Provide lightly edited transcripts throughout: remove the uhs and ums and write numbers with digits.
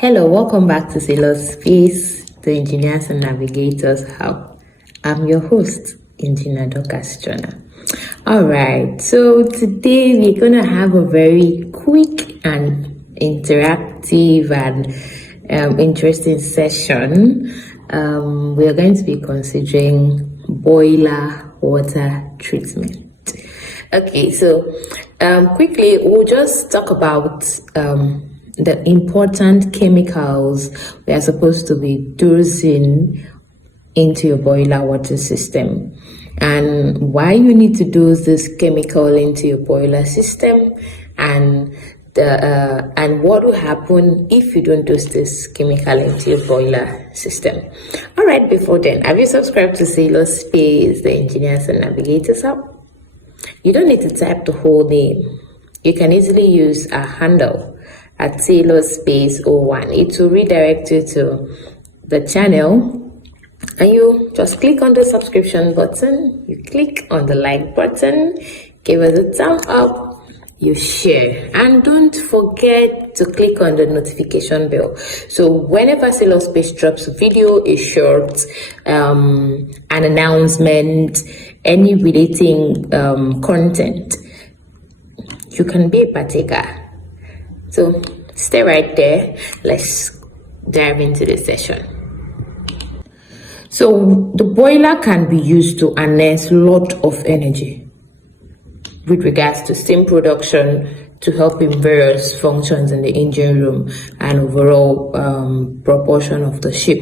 Hello, welcome back to SAILORSPACE, the Engineers and Navigators Hub. I'm your host, Engineer Dorcas Jonah. Alright, so today we're going to have a very quick and interactive and interesting session. We are going to be considering boiler water treatment. Okay, so quickly we'll just talk about the important chemicals we are supposed to be dosing into your boiler water system, and why you need to dose this chemical into your boiler system, and what will happen if you don't dose this chemical into your boiler system. All right, before then, have you subscribed to SAILORSPACE, the Engineers and Navigators Hub? You don't need to type the whole name. You can easily use a handle at SAILORSPACE01. It will redirect you to the channel, and you just click on the subscription button, you click on the like button, give us a thumb up, you share, and don't forget to click on the notification bell. So whenever SAILORSPACE drops a video, a short, an announcement, any relating content, you can be a partaker. So stay right there. Let's dive into the session. So the boiler can be used to harness a lot of energy with regards to steam production to help in various functions in the engine room and overall proportion of the ship.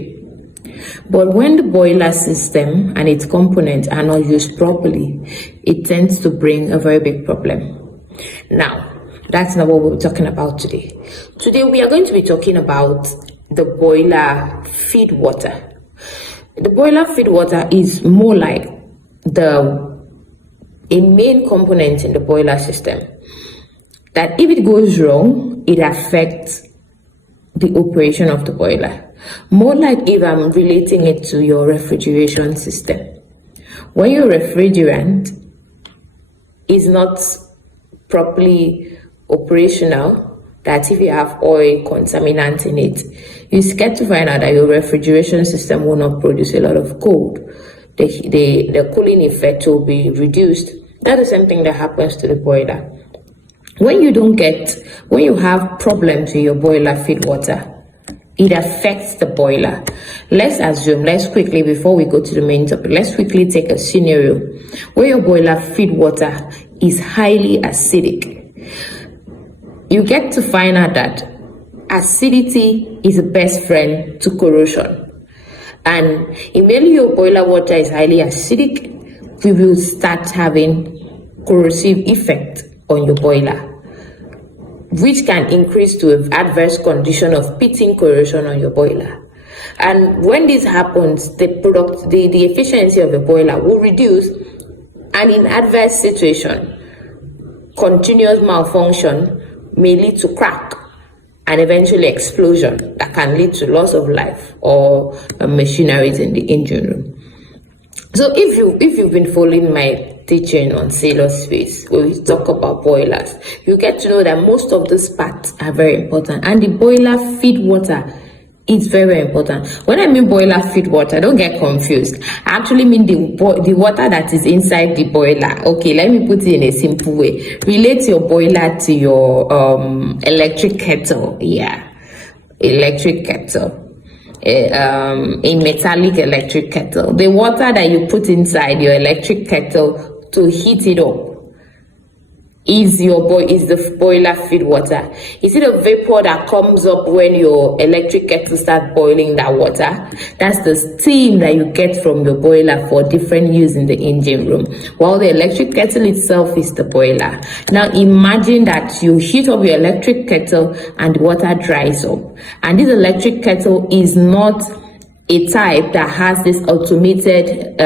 But when the boiler system and its components are not used properly, it tends to bring a very big problem. Now, that's not what we're talking about today. Today, we are going to be talking about the boiler feed water. The boiler feed water is more like a main component in the boiler system, that if it goes wrong, it affects the operation of the boiler. More like if I'm relating it to your refrigeration system. When your refrigerant is not properly operational, that if you have oil contaminant in it, you get to find out that your refrigeration system will not produce a lot of cold. The cooling effect will be reduced. That's the same thing that happens to the boiler. When you have problems with your boiler feed water, it affects the boiler. Let's quickly, before we go to the main topic, let's quickly take a scenario where your boiler feed water is highly acidic. You get to find out that acidity is the best friend to corrosion. And immediately your boiler water is highly acidic, we will start having corrosive effect on your boiler, which can increase to an adverse condition of pitting corrosion on your boiler. And when this happens, the efficiency of the boiler will reduce, and in adverse situation, continuous malfunction may lead to crack and eventually explosion that can lead to loss of life or machineries in the engine room. So if you've been following my teaching on SAILORSPACE, where we talk about boilers, you get to know that most of these parts are very important, and the boiler feed water is very, very important. When I mean boiler feed water, don't get confused. I actually mean the water that is inside the boiler. Okay, let me put it in a simple way. Relate your boiler to your electric kettle. Yeah, electric kettle. A metallic electric kettle. The water that you put inside your electric kettle to heat it up is the boiler feed water. Is it a vapor that comes up when your electric kettle starts boiling that water? That's the steam that you get from your boiler for different use in the engine room, while the electric kettle itself is the boiler. Now imagine that you heat up your electric kettle and water dries up, and this electric kettle is not a type that has this automated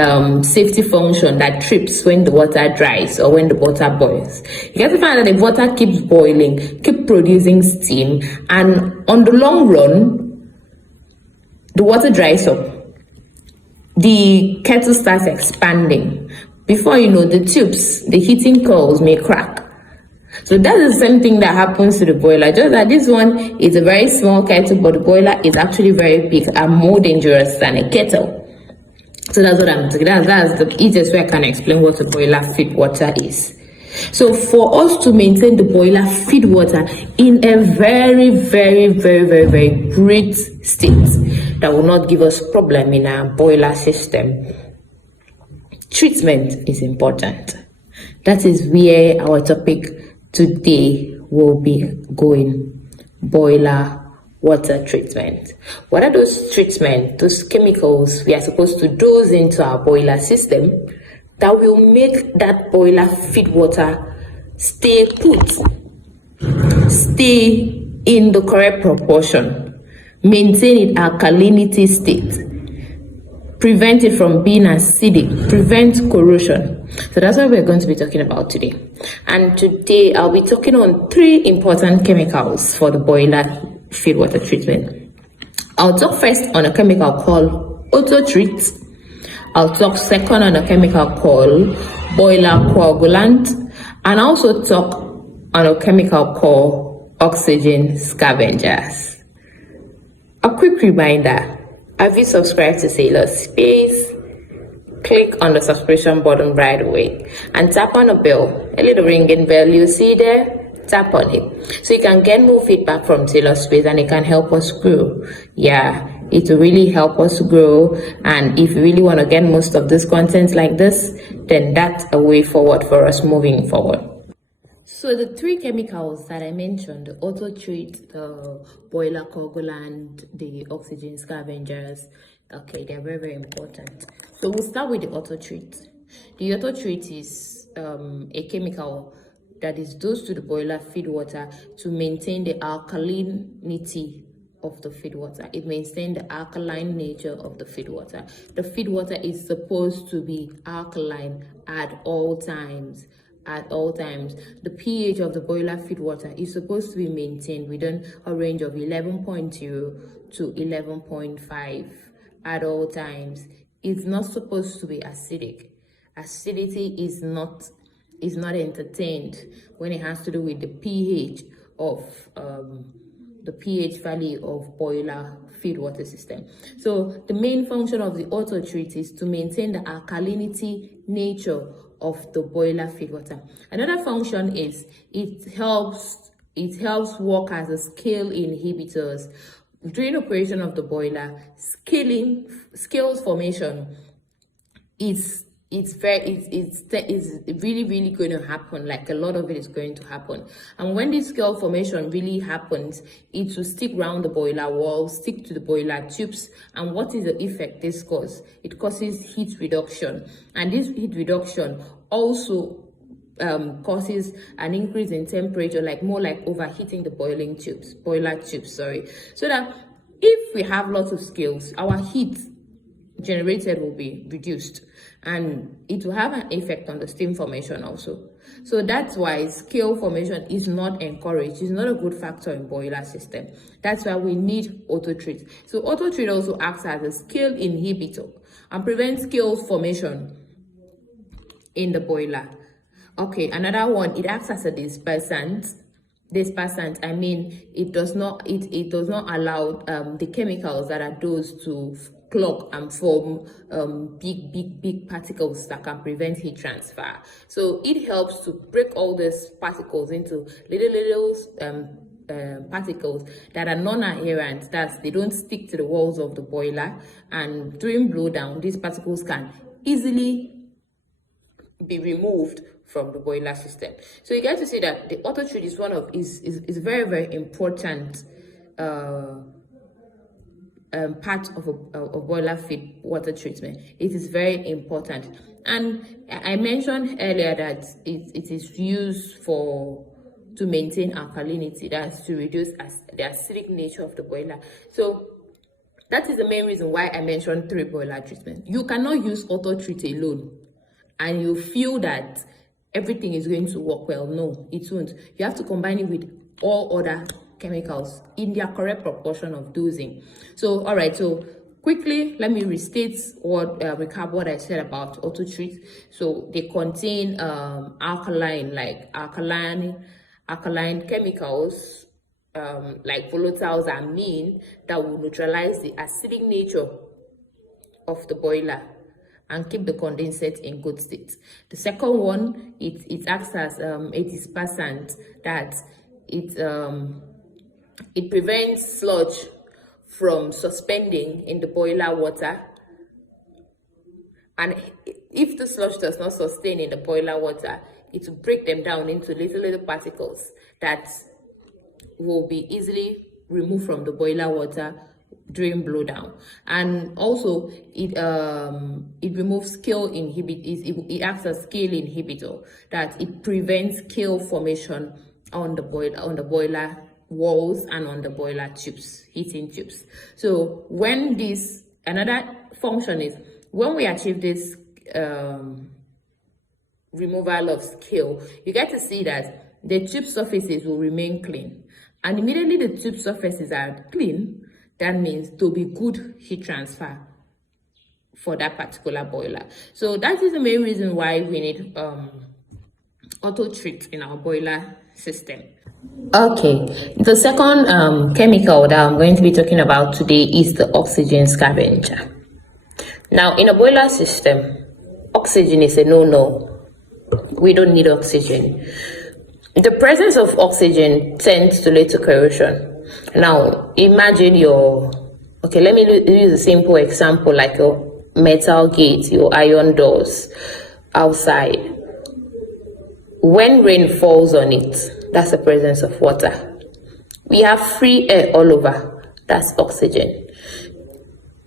safety function that trips when the water dries or when the water boils. You get to find that the water keeps boiling, keep producing steam, and on the long run, the water dries up. The kettle starts expanding. Before you know, the tubes, the heating coils may crack. So that's the same thing that happens to the boiler, just that this one is a very small kettle, but the boiler is actually very big and more dangerous than a kettle. So that's what I'm saying. That's the easiest way I can explain what a boiler feed water is. So for us to maintain the boiler feed water in a very, very, very, very, very great state that will not give us problem in our boiler system, treatment is important. That is where our topic today will be going. Boiler water treatment. What are those treatments, those chemicals we are supposed to dose into our boiler system that will make that boiler feed water stay put, stay in the correct proportion, maintain its alkalinity state, prevent it from being acidic, prevent corrosion. So that's what we're going to be talking about today. And today I'll be talking on 3 important chemicals for the boiler feed water treatment. I'll talk first on a chemical called auto-treat. I'll talk second on a chemical called boiler coagulant, and also talk on a chemical called oxygen scavengers. A quick reminder, have you subscribed to SAILORSPACE? Click on the subscription button right away and tap on the bell, a little ringing bell you see there. Tap on it so you can get more feedback from SAILORSPACE and it can help us grow. Yeah, it will really help us grow, and if you really want to get most of this content like this, then that's a way forward for us moving forward. So the 3 chemicals that I mentioned, the auto-treat, the boiler coagulant, the oxygen scavengers, okay, they're very, very important. So we'll start with the auto-treat. The auto-treat is a chemical that is dosed to the boiler feed water to maintain the alkalinity of the feed water. It maintains the alkaline nature of the feed water. The feed water is supposed to be alkaline at all times. At all times, the pH of the boiler feed water is supposed to be maintained within a range of 11.0 to 11.5 at all times. It's not supposed to be acidic. Acidity is not entertained when it has to do with the pH of the pH value of boiler feed water system. So the main function of the auto treat is to maintain the alkalinity nature of the boiler feed water. Another function is it helps work as a scale inhibitors. During operation of the boiler, scales formation is really going to happen. Like a lot of it is going to happen, and when this scale formation really happens, it will stick around the boiler wall, stick to the boiler tubes. And what is the effect this causes? It causes heat reduction, and this heat reduction also causes an increase in temperature, like more like overheating the boiler tubes, so that if we have lots of scales, our heat generated will be reduced, and it will have an effect on the steam formation also. So that's why scale formation is not encouraged. It's not a good factor in boiler system. That's why we need auto treat. So auto treat also acts as a scale inhibitor and prevents scale formation in the boiler. Okay, another one, it acts as a dispersant. I mean, it does not allow the chemicals that are dosed to clog and form big particles that can prevent heat transfer. So it helps to break all these particles into little particles that are non-adherent, that they don't stick to the walls of the boiler, and during blowdown these particles can easily be removed from the boiler system. So you get to see that the auto treat is is very, very important part of a boiler feed water treatment. It is very important, and I mentioned earlier that it is used to maintain alkalinity, that's to reduce the acidic nature of the boiler. So that is the main reason why I mentioned 3 boiler treatments. You cannot use auto treat alone and you feel that everything is going to work well. No, it won't. You have to combine it with all other chemicals in their correct proportion of dosing. So all right, so Quickly, let me restate recap what I said about auto treat. So they contain alkaline chemicals, like volatiles and amine, that will neutralize the acidic nature of the boiler and keep the condensate in good state. The second one, it acts as a dispersant, that it prevents sludge from suspending in the boiler water, and if the sludge does not sustain in the boiler water, it will break them down into little particles that will be easily removed from the boiler water during blowdown. And also it removes scale it acts as scale inhibitor, that it prevents scale formation on the boiler walls and on the boiler tubes, heating tubes. So another function is, when we achieve this removal of scale, you get to see that the tube surfaces will remain clean, and immediately the tube surfaces are clean, that means there'll be good heat transfer for that particular boiler. So that is the main reason why we need auto treat in our boiler system. Okay, the second chemical that I'm going to be talking about today is the oxygen scavenger. Now, in a boiler system, oxygen is a no-no. We don't need oxygen. The presence of oxygen tends to lead to corrosion. Now, imagine let me use a simple example, like your metal gate, your iron doors outside. When rain falls on it, that's the presence of water. We have free air all over, that's oxygen.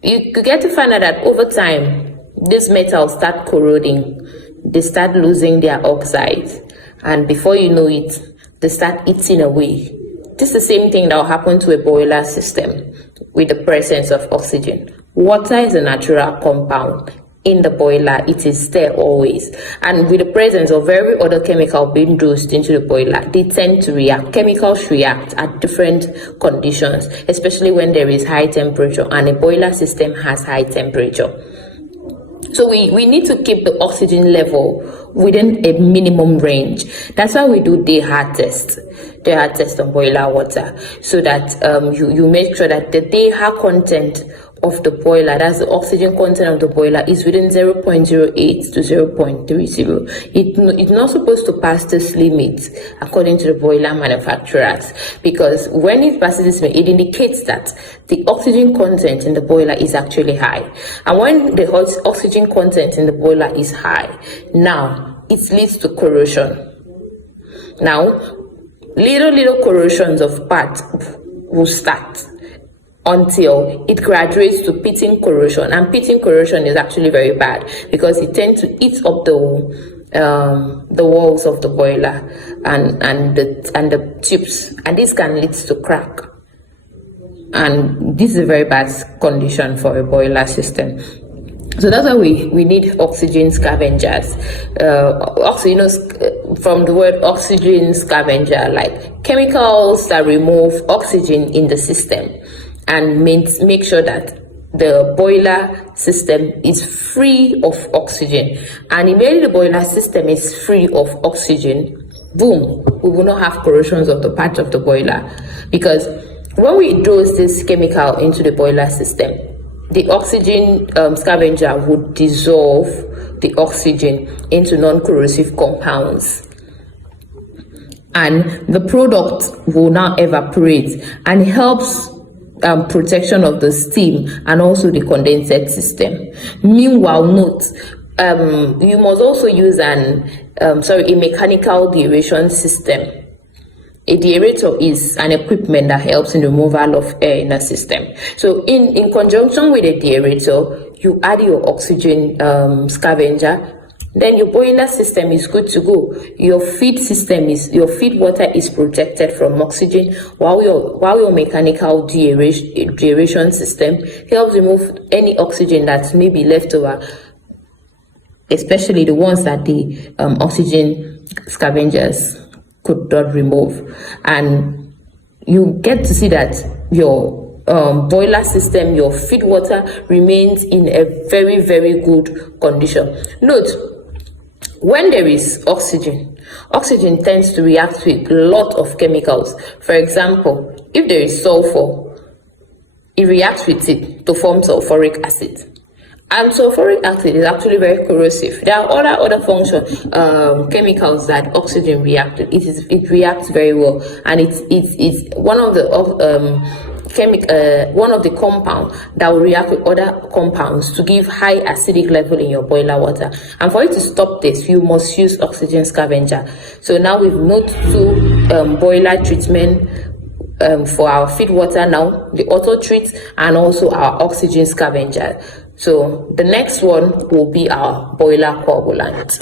You get to find out that over time, these metals start corroding, they start losing their oxides, and before you know it, they start eating away. This is the same thing that will happen to a boiler system with the presence of oxygen. Water is a natural compound. In the boiler, it is there always, and with the presence of every other chemical being dosed into the boiler, they tend to react. Chemicals react at different conditions, especially when there is high temperature, and a boiler system has high temperature. So we need to keep the oxygen level within a minimum range. That's why we do day hard test on boiler water, so that you make sure that the day hard content of the boiler, that's the oxygen content of the boiler, is within 0.08 to 0.30. It's not supposed to pass this limit according to the boiler manufacturers, because when it passes this limit, it indicates that the oxygen content in the boiler is actually high. And when the oxygen content in the boiler is high, now it leads to corrosion. Now, little corrosions of parts will start until it graduates to pitting corrosion, and pitting corrosion is actually very bad because it tends to eat up the walls of the boiler and the tubes, and this can lead to crack, and this is a very bad condition for a boiler system. So that's why we need oxygen scavengers. From the word oxygen scavenger, like chemicals that remove oxygen in the system and make sure that the boiler system is free of oxygen. And immediately the boiler system is free of oxygen, boom, we will not have corrosions of the part of the boiler. Because when we dose this chemical into the boiler system, the oxygen scavenger would dissolve the oxygen into non-corrosive compounds, and the product will now evaporate and helps protection of the steam and also the condensate system. Meanwhile, note, you must also use a mechanical deaeration system. A deaerator is an equipment that helps in the removal of air in a system. So in conjunction with a deaerator, you add your oxygen scavenger, then your boiler system is good to go. Your feed water is protected from oxygen, while your mechanical deaeration system helps remove any oxygen that may be left over, especially the ones that the oxygen scavengers could not remove. And you get to see that your boiler system, your feed water remains in a very, very good condition. Note, when there is oxygen, oxygen tends to react with a lot of chemicals. For example, if there is sulfur, it reacts with it to form sulfuric acid. And sulfuric acid is actually very corrosive. There are other function chemicals that oxygen reacts with. It reacts very well, and it's one of the one of the compounds that will react with other compounds to give high acidic level in your boiler water. And for you to stop this, you must use oxygen scavenger. So now we've noted 2 boiler treatment for our feed water now, the auto treat and also our oxygen scavenger. So the next one will be our boiler coagulant.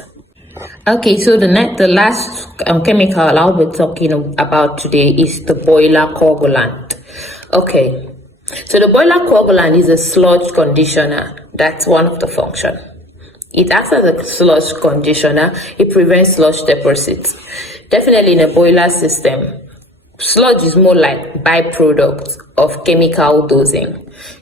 Okay, so the last chemical I'll be talking about today is the boiler coagulant. Okay, so the boiler coagulant is a sludge conditioner. That's one of the functions. It acts as a sludge conditioner. It prevents sludge deposits. Definitely in a boiler system, sludge is more like byproduct of chemical dosing.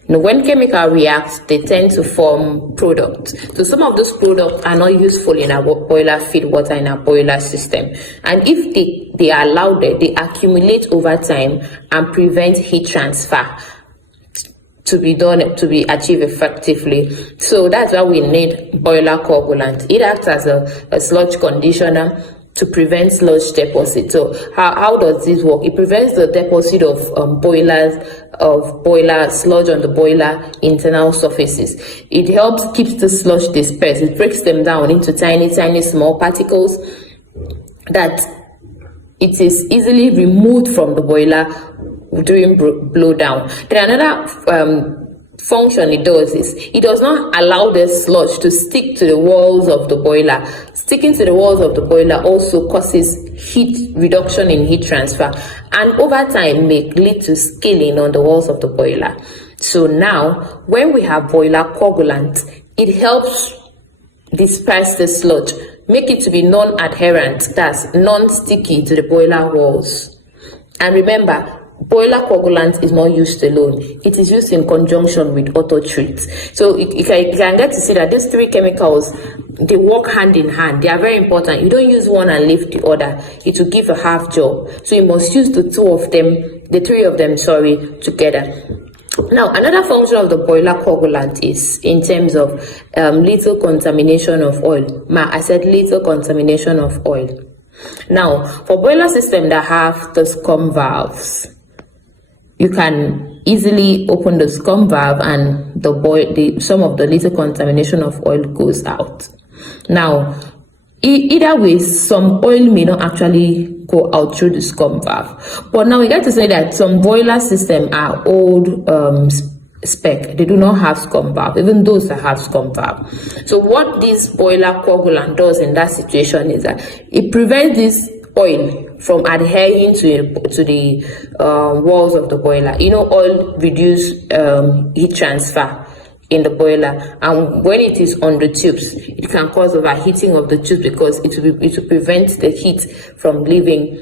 When chemical reacts, they tend to form products. So some of those products are not useful in our boiler feed water in our boiler system. And if they are allowed there, they accumulate over time and prevent heat transfer to be achieved effectively. So that's why we need boiler coagulant. It acts as a sludge conditioner to prevent sludge deposit. So how does this work? It prevents the deposit of boiler sludge on the boiler internal surfaces. It helps keep the sludge dispersed. It breaks them down into tiny small particles that it is easily removed from the boiler during blowdown. Then another function it does is it does not allow the sludge to stick to the walls of the boiler. Sticking to the walls of the boiler also causes heat reduction in heat transfer, and over time may lead to scaling on the walls of the boiler. So now when we have boiler coagulant, it helps disperse the sludge, make it to be non-adherent, that's non-sticky to the boiler walls. And remember, boiler coagulant is not used alone. It is used in conjunction with auto treat. So you can get to see that these 3 chemicals, they work hand in hand. They are very important. You don't use one and leave the other. It will give a half job. So you must use the 3 of them, together. Now, another function of the boiler coagulant is in terms of little contamination of oil. I said little contamination of oil. Now, for boiler system that have the scum valves, you can easily open the scum valve and some of the little contamination of oil goes out. Now, either way, some oil may not actually go out through the scum valve. But now we get to say that some boiler systems are old spec. They do not have scum valve, even those that have scum valve. So what this boiler coagulant does in that situation is that it prevents this oil from adhering to the walls of the boiler. Oil reduces heat transfer in the boiler, and when it is on the tubes, it can cause overheating of the tubes because it will prevent the heat from being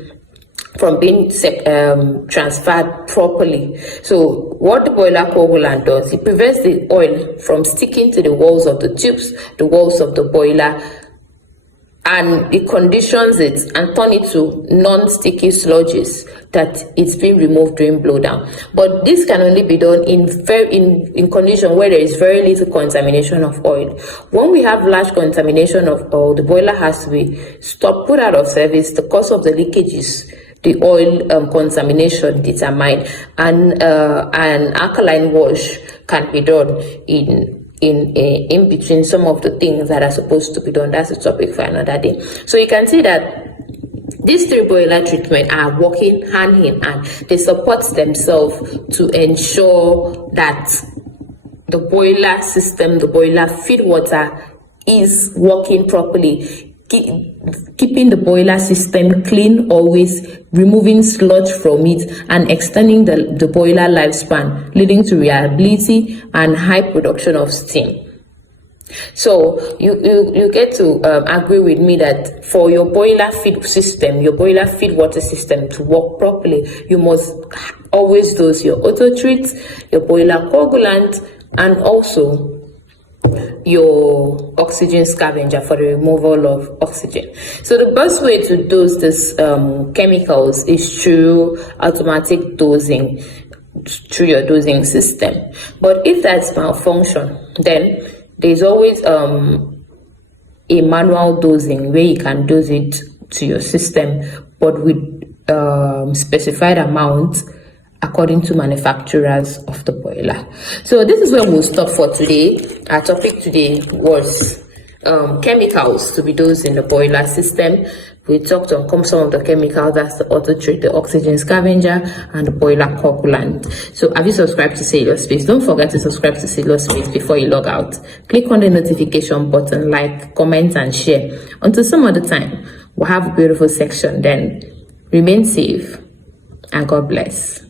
transferred properly. So what the boiler coagulant does, it prevents the oil from sticking to the walls of the tubes, the walls of the boiler, and it conditions it and turn it to non-sticky sludges that it's being removed during blowdown. But this can only be done in condition where there is very little contamination of oil. When we have large contamination of oil, the boiler has to be stopped, put out of service. The cause of the leakage is the oil contamination determined, and an alkaline wash can be done in between some of the things that are supposed to be done. That's a topic for another day. So you can see that these 3 boiler treatments are working hand in hand. They support themselves to ensure that the boiler system, the boiler feed water is working properly, keeping the boiler system clean, always removing sludge from it and extending the boiler lifespan, leading to reliability and high production of steam. So you get to agree with me that for your boiler feed system, your boiler feed water system to work properly, you must always dose your auto treat, your boiler coagulant, and also your oxygen scavenger for the removal of oxygen. So the best way to dose these chemicals is through automatic dosing, through your dosing system. But if that's malfunction, then there's always a manual dosing where you can dose it to your system, but with specified amount according to manufacturers of the boiler. So this is where we'll stop for today. Our topic today was chemicals to be dosed in the boiler system. We talked on some of the chemicals, that's the auto treat, the oxygen scavenger, and the boiler coagulant. So have you subscribed to SAILORSPACE? Don't forget to subscribe to SAILORSPACE before you log out. Click on the notification button, like, comment, and share. Until some other time, we'll have a beautiful section then. Remain safe and God bless.